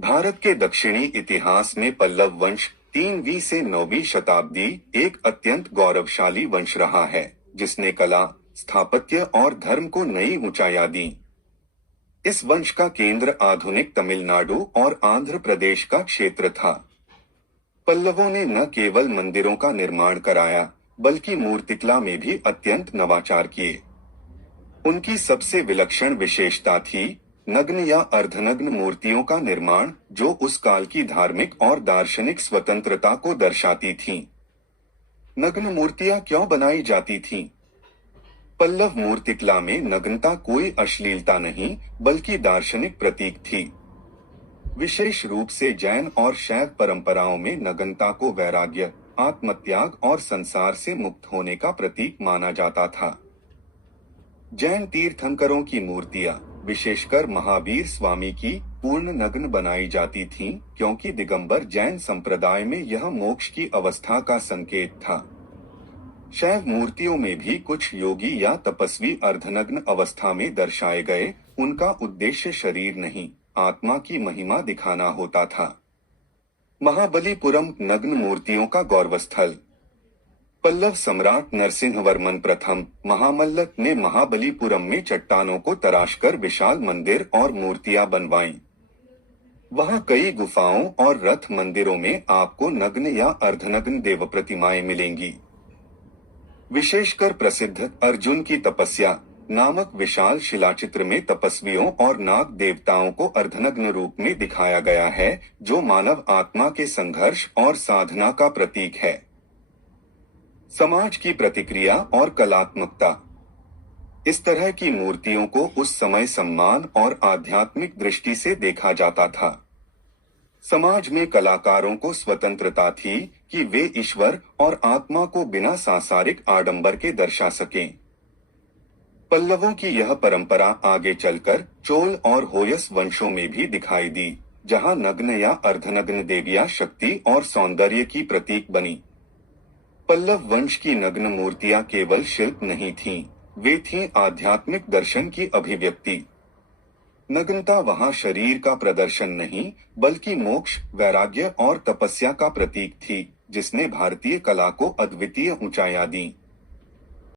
भारत के दक्षिणी इतिहास में पल्लव वंश 3वीं से 9वीं शताब्दी एक अत्यंत गौरवशाली वंश रहा है, जिसने कला, स्थापत्य और धर्म को नई ऊंचाइयां दी। इस वंश का केंद्र आधुनिक तमिलनाडु और आंध्र प्रदेश का क्षेत्र था। पल्लवों ने न केवल मंदिरों का निर्माण कराया, बल्कि मूर्तिकला में भी अत्यंत नवाचार किए। उनकी सबसे विलक्षण विशेषता थी नग्न या अर्धनग्न मूर्तियों का निर्माण, जो उस काल की धार्मिक और दार्शनिक स्वतंत्रता को दर्शाती थीं। नग्न मूर्तियां क्यों बनाई जाती थीं? पल्लव मूर्तिकला में नग्नता कोई अश्लीलता नहीं, बल्कि दार्शनिक प्रतीक थी। विशेष रूप से जैन और शैव परंपराओं में नग्नता को वैराग्य, आत्मत्याग और संसार से मुक्त होने का प्रतीक माना जाता था। जैन तीर्थंकरों की मूर्तियां, विशेषकर महावीर स्वामी की, पूर्ण नग्न बनाई जाती थीं, क्योंकि दिगंबर जैन संप्रदाय में यह मोक्ष की अवस्था का संकेत था। शैव मूर्तियों में भी कुछ योगी या तपस्वी अर्धनग्न अवस्था में दर्शाए गए। उनका उद्देश्य शरीर नहीं, आत्मा की महिमा दिखाना होता था। महाबलीपुरम नग्न मूर्तियों का गौरवस्थल। पल्लव सम्राट नरसिंहवर्मन प्रथम महामल्ल ने महाबलीपुरम में चट्टानों को तराशकर विशाल मंदिर और मूर्तियां बनवाईं। वहां कई गुफाओं और रथ मंदिरों में आपको नग्न या अर्धनग्न देव प्रतिमाएं मिलेंगी। विशेषकर प्रसिद्ध अर्जुन की तपस्या नामक विशाल शिलाचित्र में तपस्वियों और नाग देवताओं को अर्धनग्न रूप में दिखाया गया है, जो मानव आत्मा के संघर्ष और साधना का प्रतीक है। समाज की प्रतिक्रिया और कलात्मकता। इस तरह की मूर्तियों को उस समय सम्मान और आध्यात्मिक दृष्टि से देखा जाता था। समाज में कलाकारों को स्वतंत्रता थी कि वे ईश्वर और आत्मा को बिना सांसारिक आडंबर के दर्शा सकें। पल्लवों की यह परंपरा आगे चलकर चोल और होयस वंशों में भी दिखाई दी, जहां नग्न या अर्धनग्न देवियां शक्ति और सौंदर्य की प्रतीक बनी। पल्लव वंश की नग्न मूर्तियां केवल शिल्प नहीं थीं, वे थीं आध्यात्मिक दर्शन की अभिव्यक्ति। नग्नता वहां शरीर का प्रदर्शन नहीं, बल्कि मोक्ष, वैराग्य और तपस्या का प्रतीक थी, जिसने भारतीय कला को अद्वितीय ऊंचाइयां दी।